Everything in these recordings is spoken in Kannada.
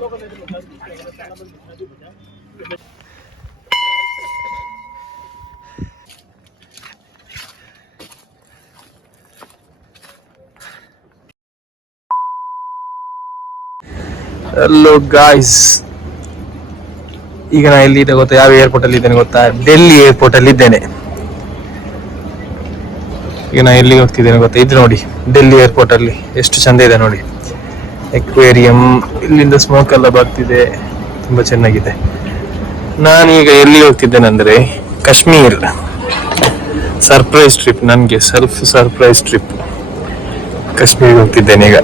ಹಲೋ ಗಾಯ್ಸ್, ಈಗ ನಾ ಎಲ್ಲಿದ್ದೆ ಗೊತ್ತಾ? ಯಾವ ಏರ್ಪೋರ್ಟ್ ಅಲ್ಲಿ ಇದ್ದೇನೆ ಗೊತ್ತಾ? ಡೆಲ್ಲಿ ಏರ್ಪೋರ್ಟ್ ಅಲ್ಲಿ ಇದ್ದೇನೆ. ಈಗ ನಾ ಎಲ್ಲಿ ಹೋಗ್ತಿದ್ದೇನೆ ಗೊತ್ತಾ? ಇದು ನೋಡಿ, ಡೆಲ್ಲಿ ಏರ್ಪೋರ್ಟ್ ಅಲ್ಲಿ ಎಷ್ಟು ಚಂದ ಇದೆ ನೋಡಿ. ಎಕ್ವೇರಿಯಂ, ಇಲ್ಲಿಂದ ಸ್ಮೋಕ್ ಎಲ್ಲ ಬರ್ತಿದೆ, ತುಂಬಾ ಚೆನ್ನಾಗಿದೆ. ನಾನೀಗ ಎಲ್ಲಿ ಹೋಗ್ತಿದ್ದೇನೆ ಅಂದ್ರೆ ಕಾಶ್ಮೀರ್. ಸರ್ಪ್ರೈಸ್ ಟ್ರಿಪ್, ನನಗೆ ಸರ್ಪ್ರೈಸ್ ಟ್ರಿಪ್. ಕಾಶ್ಮೀರ್ ಹೋಗ್ತಿದ್ದೇನೆ ಈಗ.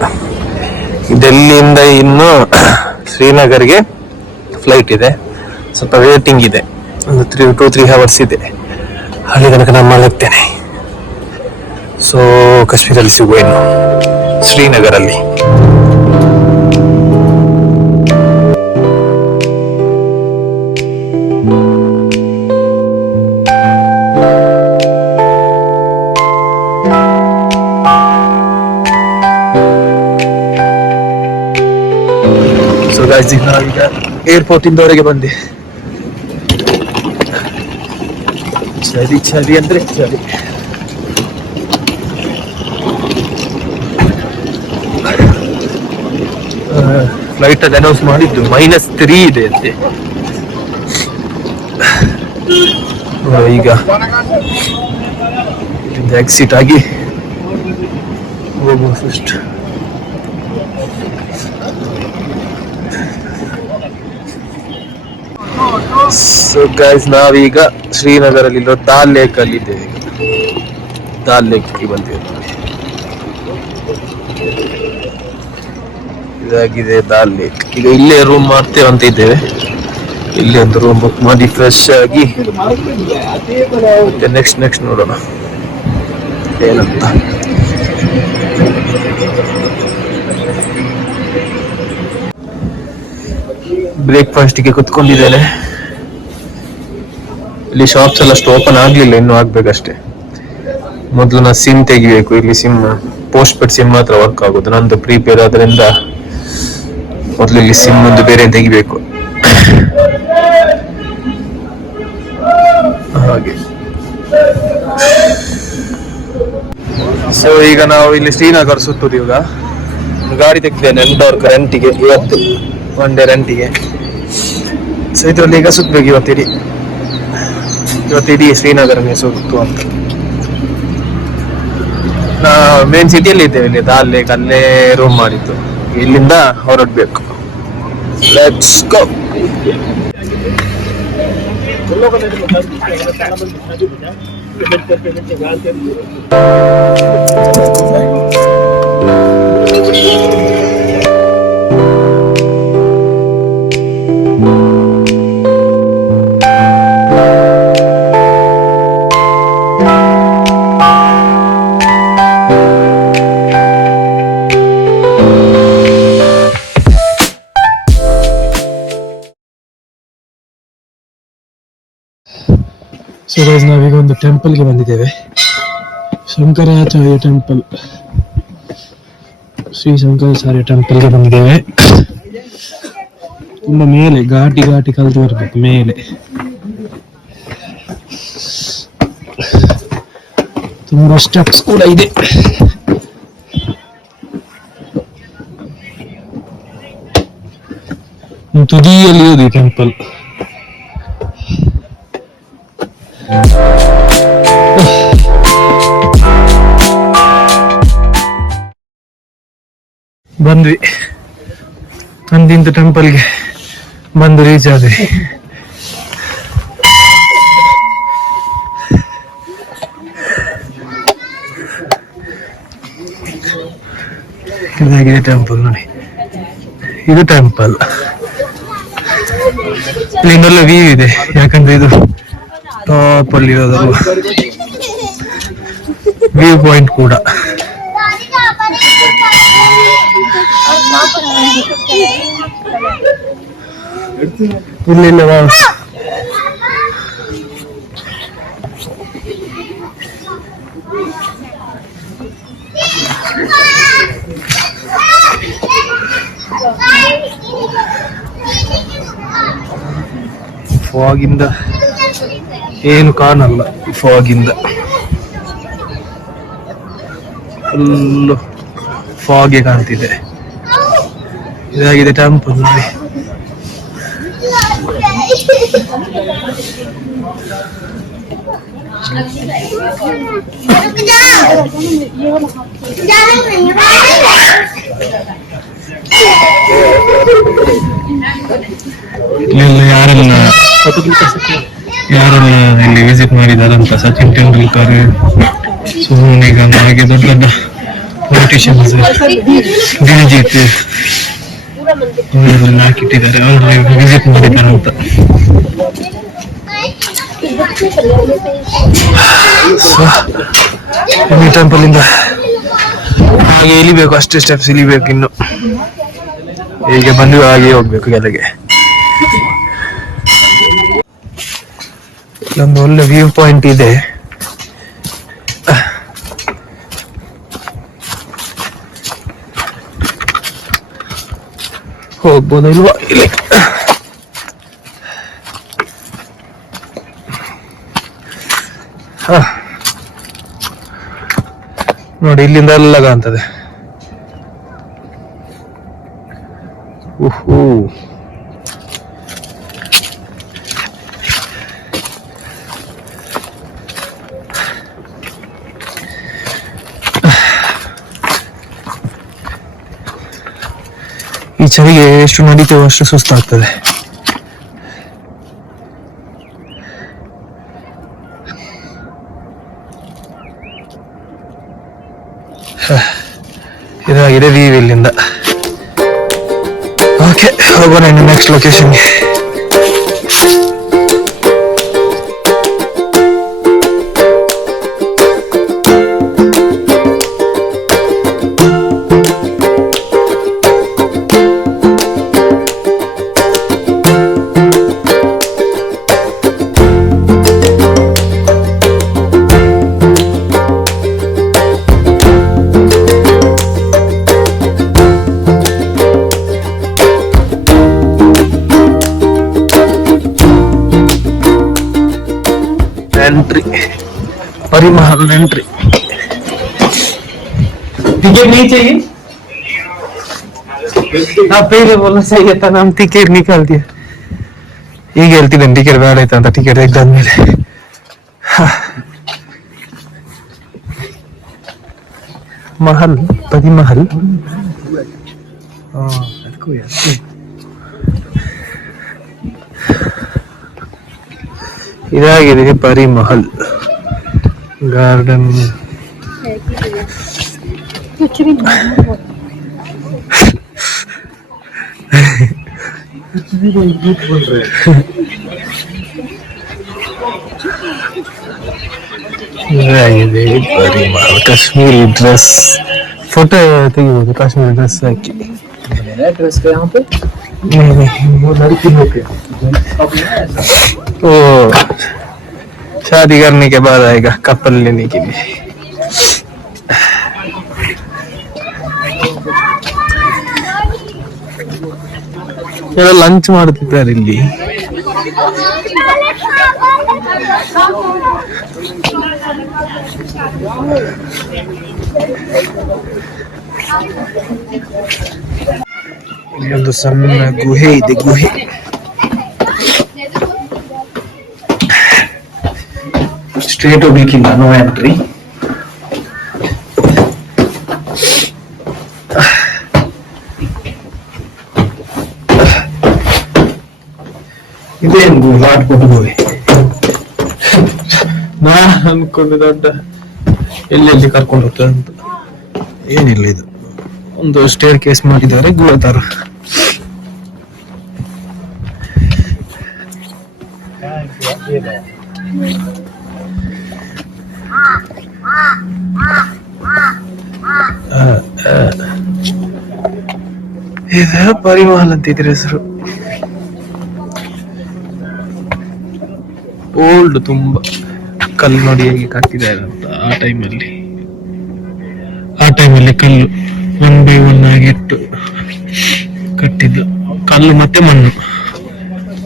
ಡೆಲ್ಲಿಯಿಂದ ಇನ್ನು ಶ್ರೀನಗರ್ಗೆ ಫ್ಲೈಟ್ ಇದೆ, ಸ್ವಲ್ಪ ವೇಟಿಂಗ್ ಇದೆ, ಒಂದು 2-3 ಅವರ್ಸ್ ಇದೆ. ಅಲ್ಲಿ ತನಕ ನಾನು ಮಲಗ್ತೇನೆ. ಸೊ ಕಾಶ್ಮೀರಲ್ಲಿ ಸಿಗುವ ಇನ್ನು ಶ್ರೀನಗರಲ್ಲಿ. ಸೊ ಗಾಯ್ಸ್, ನಾವೀಗ ಏರ್ಪೋರ್ಟ್ ಇಂದ ಹೊರಗೆ ಬಂದೆ. ಚಳಿ ಚಳಿ ಅಂದ್ರೆ ಚಳಿ. ಫ್ಲೈಟ್ ಅಲ್ಲಿ ಅನೌನ್ಸ್ ಮಾಡಿದ್ದು -3 ಇದೆ ಅಂತೆ. ಈಗ ಎಕ್ಸಿಟ್ ಆಗಿ ಹೋಗುವ ಫಸ್ಟ್. ಸೊ ಗೈಸ್, ನಾವೀಗ ಶ್ರೀನಗರಲ್ಲಿರೋ ದಾಲ್ ಲೇಕ್ ಅಲ್ಲಿ ಇದ್ದೇವೆ. ದಾಲ್ ಲೇಕ್ ಬಂದಿದೆ, ಇದಾಗಿದೆ ದಾಲ್ ಲೇಕ್. ಈಗ ಇಲ್ಲೇ ರೂಮ್ ಮಾಡ್ತೇವೆ ಅಂತ ಇದ್ದೇವೆ. ಇಲ್ಲಿ ಒಂದು ರೂಮ್ ಬುಕ್ ಮಾಡಿ ಫ್ರೆಶ್ ಆಗಿ ಮತ್ತೆ ನೆಕ್ಸ್ಟ್ ನೋಡೋಣ ಏನಂತ. ಬ್ರೇಕ್ಫಾಸ್ಟ್ಗೆ ಕುತ್ಕೊಂಡಿದ್ದೇನೆ. ಇಲ್ಲಿ ಶಾಪ್ಸ್ ಎಲ್ಲ ಅಷ್ಟು ಓಪನ್ ಆಗ್ಲಿಲ್ಲ, ಇನ್ನೂ ಆಗ್ಬೇಕಷ್ಟೇ. ಮೊದಲು ನಾ ಸಿಮ್ ತೆಗಿಬೇಕು. ಇಲ್ಲಿ ಸಿಮ್ ಪೋಸ್ಟ್ ಪೇಡ್ ಸಿಮ್ ಮಾತ್ರ ವರ್ಕ್ ಆಗೋದು, ನಂದು ಪ್ರೀಪೇಡ್ ಆದ್ರಿಂದ ಮೊದಲು ಇಲ್ಲಿ ಸಿಮ್ ಒಂದು ಬೇರೆ ತೆಗಿಬೇಕು. ಹಾಗೆ ಸೊ ಈಗ ನಾವು ಇಲ್ಲಿ ಶ್ರೀನಗರ ಸುತ್ತುದು. ಈಗ ಗಾಡಿ ತೆಗ್ದೇನೆ ರೆಂಟಿಗೆ, ಇವತ್ತು 1 ಡೇ ರೆಂಟಿಗೆ. ಸೊ ಇದರಲ್ಲಿ ಈಗ ಸುತ್ತಬೇಕು ಇವತ್ತಿಡೀ ಶ್ರೀನಗರನೇ ಸುತ್ತು ಅಂತ. ನಾ ಮೇನ್ ಸಿಟಿಯಲ್ಲಿ ಇದ್ದೇವೆ, ಇಲ್ಲಿ ದಾಲ್ ಲೇಕ್ ಅಲ್ಲೇ ರೂಮ್ ಮಾಡಿದ್ದು. ಇಲ್ಲಿಂದ ಹೊರಡ್ಬೇಕು. Let's go. ಸೊ ಗೈಸ್, ನಾವೀಗ ಒಂದು ಟೆಂಪಲ್ಗೆ ಬಂದಿದ್ದೇವೆ. ಶಂಕರಾಚಾರ್ಯ ಟೆಂಪಲ್, ಶ್ರೀ ಶಂಕರಾಚಾರ್ಯ ಟೆಂಪಲ್ಗೆ ಬಂದಿದ್ದೇವೆ. ತುಂಬಾ ಮೇಲೆ ಘಾಟಿ ಕಲ್ತು ಬರ್ಬೇಕು ಮೇಲೆ. ತುಂಬಾ ಸ್ಟೆಪ್ಸ್ ಕೂಡ ಇದೆ. ತುದಿಯಲ್ಲಿ ಇರೋದು ಈ ಟೆಂಪಲ್. ಬಂದ್ವಿ, ಅಂದಿಂತ ಟೆಂಪಲ್ಗೆ ಬಂದು ರೀಚ್ ಆದ್ವಿ. ಇದಾಗಿದೆ ಟೆಂಪಲ್ ನೋಡಿ, ಇದು ಟೆಂಪಲ್. ಇಲ್ಲಿ ಇನ್ನೊಳ್ಳೆ ವ್ಯೂ ಇದೆ, ಯಾಕಂದ್ರೆ ಇದು ಟಾಪ್ ಅಲ್ಲಿ ಇರೋದಲ್ವ, ವ್ಯೂ ಪಾಯಿಂಟ್ ಕೂಡ. ಇಲ್ಲ ಫಾಗಿಂದ ಏನು ಕಾಣಲ್ಲ. ಫಾಗಿಂದ ಫುಲ್ಲು ಫಾಗೆ ಕಾಣ್ತಿದೆ. ಇದಾಗಿದೆ ಟೆಂಪಲ್ ನೋಡಿ. ಯಾರೆಲ್ಲ ಇಲ್ಲಿ ವಿಸಿಟ್ ಮಾಡಿದಾರಂತ, ಸಚಿನ್ ತೆಂಡೂಲ್ಕರ್, ಸೋನು ನಿಗಮ್, ಹಾಗೆ ದೊಡ್ಡ ದೊಡ್ಡ ಪೊಲಿಟಿಷಿಯನ್ಸ್, ದಿಲಜಿತ್ ಅವರೆಲ್ಲ ಹಾಕಿಟ್ಟಿದ್ದಾರೆ. ಅವರು ವಿಸಿಟ್ ಮಾಡಿದಾರಂತ. ಈ ಟೆಂಪಲ್ ಇಂದ ಹಾಗೆ ಇಳಿಬೇಕು, ಅಷ್ಟೇ ಸ್ಟೆಪ್ಸ್ ಇಳಿಬೇಕು. ಇನ್ನು ಹೀಗೆ ಬಂದು ಹಾಗೆ ಹೋಗ್ಬೇಕು ಕೆಳಗೆ. ಇಲ್ಲೊಂದು ಒಳ್ಳೆ ವ್ಯೂ ಪಾಯಿಂಟ್ ಇದೆ. ಹೋಗ್ಬೋದು ಇಲ್ವಾ ಇಲ್ಲಿ? ನೋಡಿ ಇಲ್ಲಿಂದ ಎಲ್ಲ ಕಾಣ್ತದೆ. ಓಹೋ, ಈ ಚಳಿಗೆ ಎಷ್ಟು ನಡೀತೇವೋ ಅಷ್ಟು ಸುಸ್ತಾಗ್ತದೆ. ಇದಾಗಿದೆ ವ್ಯೂ ಇಲ್ಲಿಂದ. ಓಕೆ, ಹೋಗೋಣ ಇನ್ನು ನೆಕ್ಸ್ಟ್ ಲೊಕೇಶನ್ಗೆ. एंट्री परी महल एंट्री। टिकट नहीं चाहिए? आप पहले बोलना चाहिए था ना, हम टिकट निकाल दिया। ಈಗ ಹೇಳ್ತಿದ್ದೇನೆ ಟಿಕೆಟ್ ಬೇಡ ಆಯ್ತು ಅಂತ. ಟಿಕೆಟ್ ತೆಗ್ದಾದ್ಮೇಲೆ ಮಹಲ್, ಪರಿ ಮಹಲ್. ಇದಾಗಿದೆ ಪರಿ ಮಹಲ್ ಗಾರ್ಡನ್. ಇದಾಗಿದೆ ಪರಿ ಮಹಲ್. ಕಾಶ್ಮೀರಿ ಡ್ರೆಸ್ ಫೋಟೋ ತೆಗಿಬಹುದು. ಕಾಶ್ಮೀರಿ ಡ್ರೆಸ್ ಹಾಕಿ ड्रेस का यहाँ पे नहीं वो लड़की लोग के ओ शादी करने के बाद आएगा कपल लेने के लिए। चलो लंच ಮಾಡ್ತಿದ್ದಾರೆ ಇಲ್ಲಿ. ಒಂದು ಸಣ್ಣ ಗುಹೆ ಇದೆ. ಗುಹೆ ಸ್ಟ್ರೇಟ್ ಹೋಗ್ಲಿಕ್ಕಿಲ್ಲ, ನೋ ಎಂಟ್ರಿ. ಇದೇನು ಗುಹೆ ಆಟ್ಕೊಂಡು ಗುಹೆ? ನಾನು ಅನ್ಕೊಂಡು ದೊಡ್ಡ ಎಲ್ಲೆಲ್ಲಿ ಕರ್ಕೊಂಡು ಹೋಗ್ತದೆ ಅಂತ. ಏನಿಲ್ಲ, ಇದು ಒಂದು ಸ್ಟೇರ್ ಕೇಸ್ ಮಾಡಿದ್ದಾರೆ ಗುಹೆ ತರ. ಇದ ಪರಿಮಹಲ್ ಅಂತ ಇದ್ರ ಹೆಸರು. ಓಲ್ಡ್, ತುಂಬಾ ಕಲ್ಲು ನೋಡಿ ಹೇಗೆ ಕಟ್ಟಿದ್ದಾರೆ ಅಂತ. ಆ ಟೈಮಲ್ಲಿ ಕಲ್ಲು 1 by 1 ಆಗಿಟ್ಟು ಕಟ್ಟಿದ್ದು ಕಲ್ಲು ಮತ್ತೆ ಮಣ್ಣು.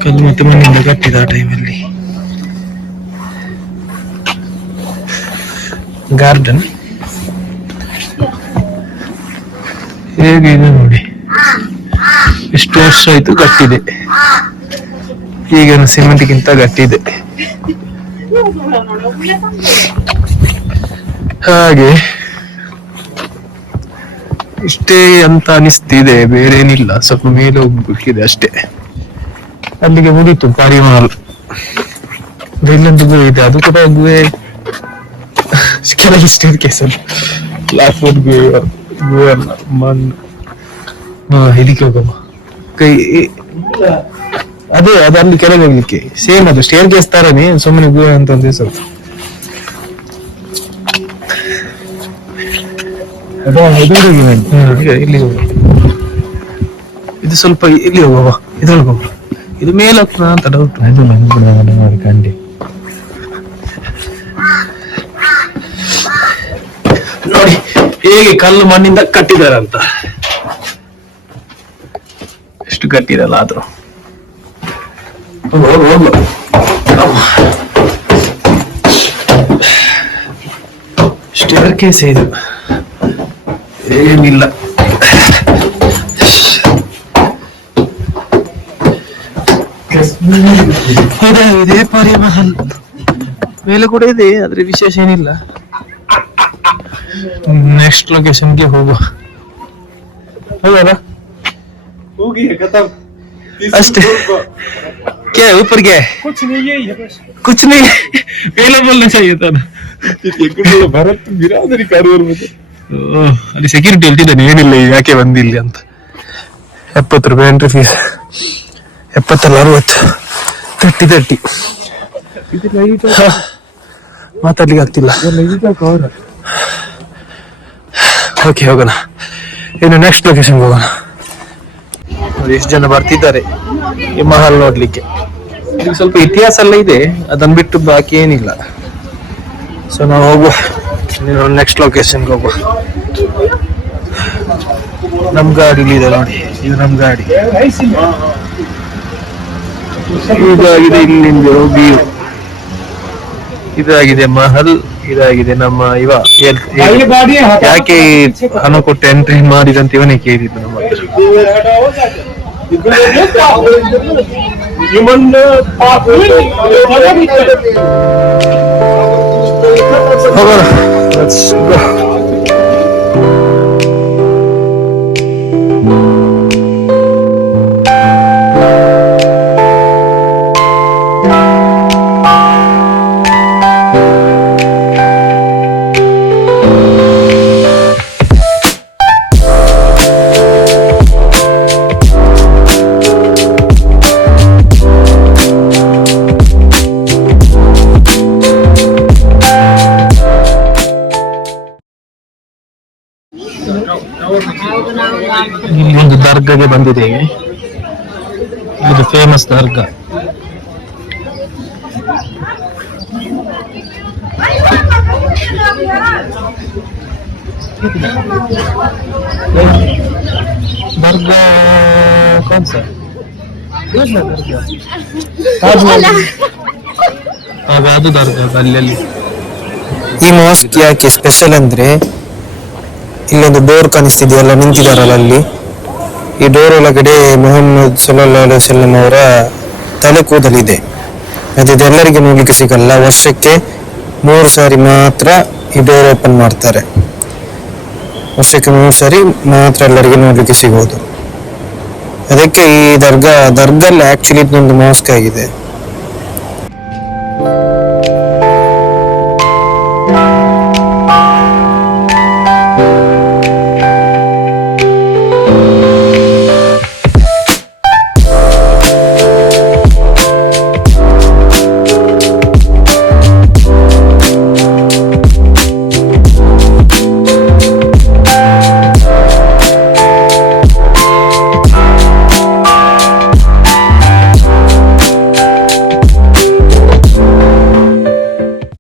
ಕಲ್ಲು ಮತ್ತೆ ಮಣ್ಣಿಂದ ಕಟ್ಟಿದ ಆ ಟೈಮಲ್ಲಿ. ಗಾರ್ಡನ್ ಹೇಗಿದೆ ನೋಡಿ, ಎಷ್ಟು ವರ್ಷ ಆಯ್ತು ಕಟ್ಟಿದೆ. ಈಗ ಸಿಮೆಂಟ್ಗಿಂತ ಗಟ್ಟಿದೆ. ಹಾಗೆ ಇಷ್ಟೇ ಅಂತ ಅನಿಸ್ತಿದೆ, ಬೇರೆ ಏನಿಲ್ಲ. ಸ್ವಲ್ಪ ಮೇಲೆ ಹೋಗ್ಬೇಕಿದೆ ಅಷ್ಟೇ, ಅಲ್ಲಿಗೆ ಮುಗೀತು ಪಾರಿವಾಳ. ಇಲ್ಲೊಂದು ಗುಹೆ ಇದೆ, ಅದು ಕೂಡ ಗುಹೆ ಕೆಳಗೆ ಸ್ಟೇರ್ ಕೇಸಲ್ಲಿ ಲಾಫೋರ್ಡ್ ಗುಹೆ ಅಲ್ಲ, ಮಣ್ಣು. ಇದಕ್ಕೆ ಹೋಗಮ್ಮ, ಕೈ ಅದೇ ಅದು ಅಲ್ಲಿ ಕೆಳಗೆ ಹೋಗ್ಲಿಕ್ಕೆ ಸೇಮ್ ಅದು ಸ್ಟೇರ್ ಕೇಸ್ ತರನೇ, ಸುಮ್ಮನೆ ಗುಹೆ ಅಂತ ಒಂದು ಹೆಸರು. ಇಲ್ಲಿ ಹೋಗುವ, ಇದು ಸ್ವಲ್ಪ ಇಲ್ಲಿ ಹೋಗುವ, ಇದ್ರೊಳಗೆ ಹೋಗುವ. ಇದು ಮೇಲೆ ಹೋಗ್ತದ ಅಂತ ಡೌಟ್. ಕಂಡಿ ನೋಡಿ ಹೇಗೆ ಕಲ್ಲು ಮಣ್ಣಿಂದ ಕಟ್ಟಿದಾರಂತ. ಎಷ್ಟು ಕಟ್ಟಿರಲ್ಲ ಆದ್ರೂ. ಸ್ಟೇರ್ ಕೇಸ್ ಇದು, ಏನಿಲ್ಲ. ಇದೇ ಪಾರಿಮಹಲ್ ಮೇಲೆ ಕೂಡ ಇದೆ, ಆದ್ರೆ ವಿಶೇಷ ಏನಿಲ್ಲ. ನೆಕ್ಸ್ಟ್ ಲೊಕೇಶನ್ಗೆ ಹೋಗುವ. ಹೌದಾ, ಅಷ್ಟೇ. क्या ऊपर क्या है? कुछ नहीं पहले बोलना चाहिए था ना. ಭರತ್ ಬಿರಾದರಿ ಕಾರವಾರ ಮತ್ತೆ ಅಲ್ಲಿ ಸೆಕ್ಯೂರಿಟಿ ಹೇಳ್ತಿದ್ದಾನೆ ಏನಿಲ್ಲ ಯಾಕೆ ಬಂದಿಲ್ಲ ಅಂತ. 70 ರೂಪಾಯಿ ಎಂಟ್ರಿ ಫೀಸ್. 70 60 30 ಮಾತಾಡ್ಲಿಕ್ಕೆ ಆಗ್ತಿಲ್ಲ. ಓಕೆ ಹೋಗೋಣ, ಇನ್ನು ನೆಕ್ಸ್ಟ್ ಲೊಕೇಶನ್ ಹೋಗೋಣ. ಎಷ್ಟು ಜನ ಬರ್ತಿದ್ದಾರೆ ಈ ಮಹಲ್ ನೋಡ್ಲಿಕ್ಕೆ. ಇಲ್ಲಿ ಸ್ವಲ್ಪ ಇತಿಹಾಸ ಎಲ್ಲ ಇದೆ, ಅದನ್ನ ಬಿಟ್ಟು ಬಾಕಿ ಏನಿಲ್ಲ. ಸೊ ನಾವು ಹೋಗುವ, ನೆಕ್ಸ್ಟ್ ಲೊಕೇಶನ್ಗೆ ಹೋಗುವ. ನಮ್ ಗಾಡಿ ಇದೆ ನೋಡಿ, ಇದು ನಮ್ ಗಾಡಿ. ಇದಾಗಿದೆ ಇಲ್ಲಿಂದ ವ್ಯೂ, ಇದಾಗಿದೆ ಮಹಲ್, ಇದಾಗಿದೆ ನಮ್ಮ ಇವ. ಯಾಕೆ ಹಣ ಕೊಟ್ಟು ಎಂಟ್ರಿ ಮಾಡಿದಂತ ಇವನೇ ಕೇಳಿದ್ದು ನಮ್ಮ ಹೋಗೋಣ. ಇಲ್ಲಿ ಒಂದು ದರ್ಗಾಗೆ ಬಂದಿದ್ದೇವೆ. ಇದು ಫೇಮಸ್ ದರ್ಗಾ. दरगाह कौन सा? ಅದು ದರ್ಗಾ ಅಲ್ಲಿ. ಈ ಮಾಸ್ಕ್ ಯಾಕೆ ಸ್ಪೆಷಲ್ ಅಂದ್ರೆ, ಇಲ್ಲೊಂದು ಡೋರ್ ಕಾಣಿಸ್ತಿದೆಯಲ್ಲ, ನಿಂತಿದಾರಲ್ಲ ಅಲ್ಲಿ, ಈ ಡೋರ್ ಒಳಗಡೆ ಮೊಹಮ್ಮದ್ ಸಲ್ಲಲ್ಲಾಹು ಅಲೈಹಿ ವಸಲ್ಲಂ ಅವರ ತಲೆ ಕೂದಲಿದೆ. ಅದೆಲ್ಲರಿಗೆ ನೋಡ್ಲಿಕ್ಕೆ ಸಿಗಲ್ಲ. ವರ್ಷಕ್ಕೆ 3 ಸಾರಿ ಮಾತ್ರ ಈ ಡೋರ್ ಓಪನ್ ಮಾಡ್ತಾರೆ. ವರ್ಷಕ್ಕೆ 3 ಸಾರಿ ಮಾತ್ರ ಎಲ್ಲರಿಗೆ ನೋಡ್ಲಿಕ್ಕೆ ಸಿಗೋದು. ಅದಕ್ಕೆ ಈ ದರ್ಗಲ್ಲಿ ಆಕ್ಚುಲಿ ಇದೊಂದು ಮಾಸ್ಕ್ ಆಗಿದೆ.